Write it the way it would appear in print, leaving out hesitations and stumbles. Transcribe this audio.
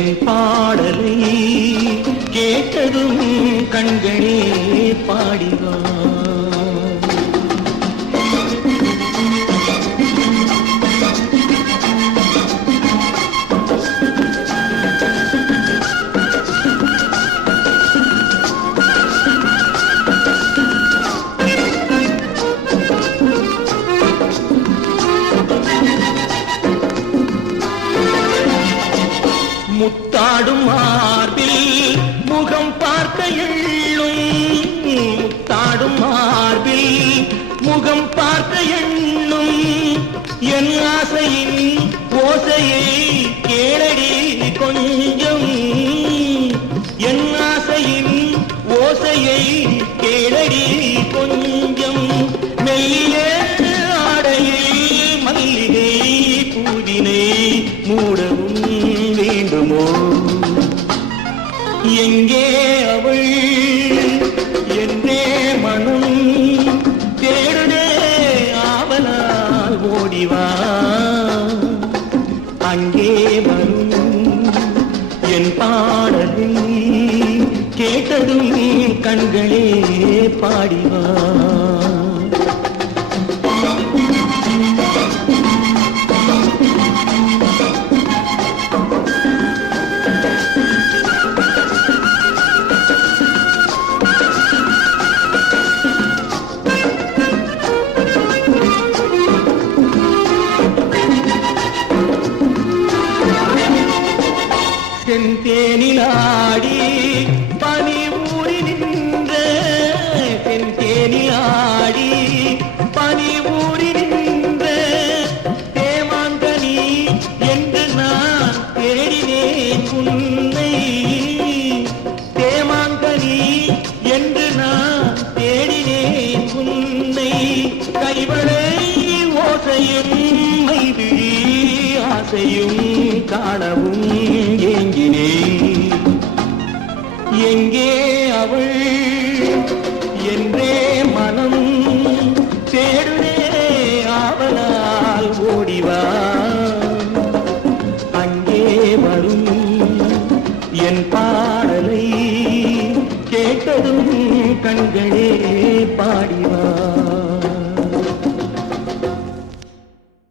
என் பாடலை கேட்டதும் கண்களே பாடிவா. முத்தாடும் மார்பில் முகம் பார்க்க எண்ணும், முத்தாடும் மார்பில் முகம் பார்க்க எண்ணும், என் ஆசையின் ஓசையை கேளடி கொஞ்சம், என் ஆசையின் ஓசையை கேளடி கொஞ்சம், மெல்லிய ஆடையை மல்லிகை பூவினை மூடவும் வேண்டுமோ. எங்கே அவள் என்னே மனம் தேடுதே ஆவலால் ஓடிவா. அங்கே வரும் என் பாடலை கேட்டதும் கண்களே பாடிவா. செந்தேனிலாடி பனி ஊறி நின்ற, செந்தேனிலாடி பனி ஊறி நின்ற தேமாங்கனி என்று நான் தேடினேன் உன்னை, தேமாங்கனி என்று நான் தேடினேன் உன்னை, கைவளை ஓசையும் மைவிழி ஆசையும் காணவும் ஏங்கினே. எங்கே அவள் என்றே மனம் தேடுதே ஆவலால் ஓடிவா. அங்கே வரும் என் பாடலை கேட்டதும் கண்களே பாடி